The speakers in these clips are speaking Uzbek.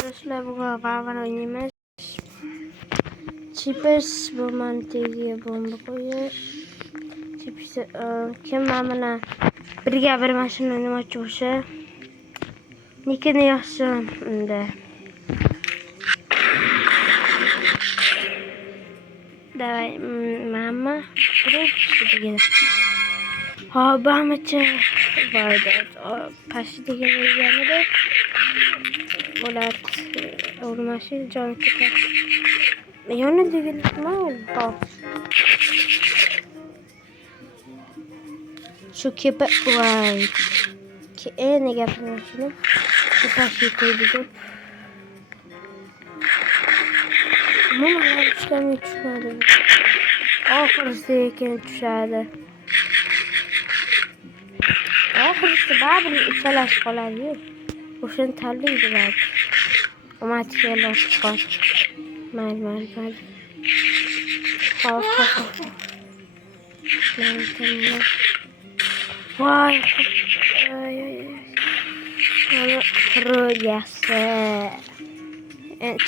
do'stlar, bugun baravar o'ynaymiz. Chips bu mantiga bomba qo'yish. Chips kim mana birga bir mashina o'ynamoqchi bo'lsa, nikini yozsin unda. Давай, mama, degan. Ha, bamacha boyda. Pashi degan o'lganida ular o'lmashi jon ketar. Yana degan nima bo'ldi? Shu kepa voy. Nega gapirmoqchiman? Pashi qo'ydi deb. Mana ishlamay tushmadi. Oxirida ekan tushadi. Oxirida baribir ikkalash qoladi-yu. O'shani tanlaydi balki. Materiallar chiqar. Mayli. Hop. Voy. Mana rogasi.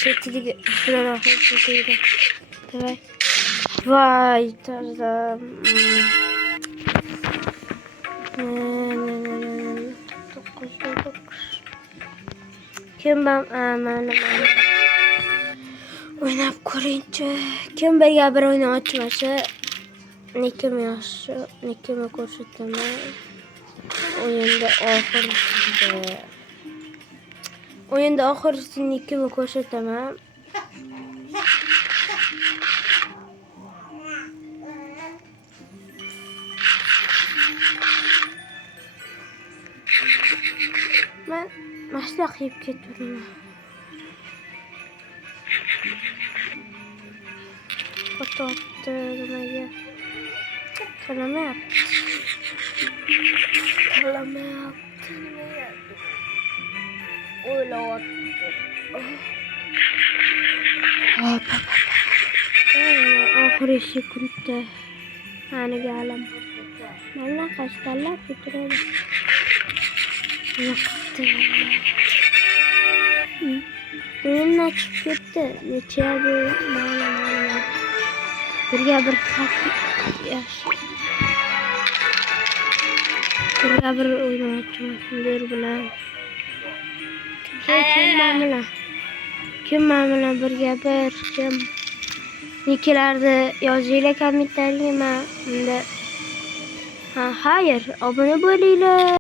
Chetiga shuraroq chetiga. Davay. Voy, toza. Kim mana o'ynab ko'ringchi. Kim birga bir o'yna ochmasa, nikim yaxshi, nikimni ko'rsataman. O'yinda oxirida nikimni ko'rsataman. Men mashina qilib ketaveraman. Fotoatdi nimaga? Qalamayapti. O'ylayapti. Hop. Oxirgi sekundda aniga alam. Mana qashtalab o'tiradi. O'yindan chiqib ketdi. Necha bu mana. Birga bir yaxshi. Birga bir o'ynamoqchiman bilan. Kim bilan birga bir kim nikilarni yozinglar kommentariyga. Unda hayır, obuna bo'linglar.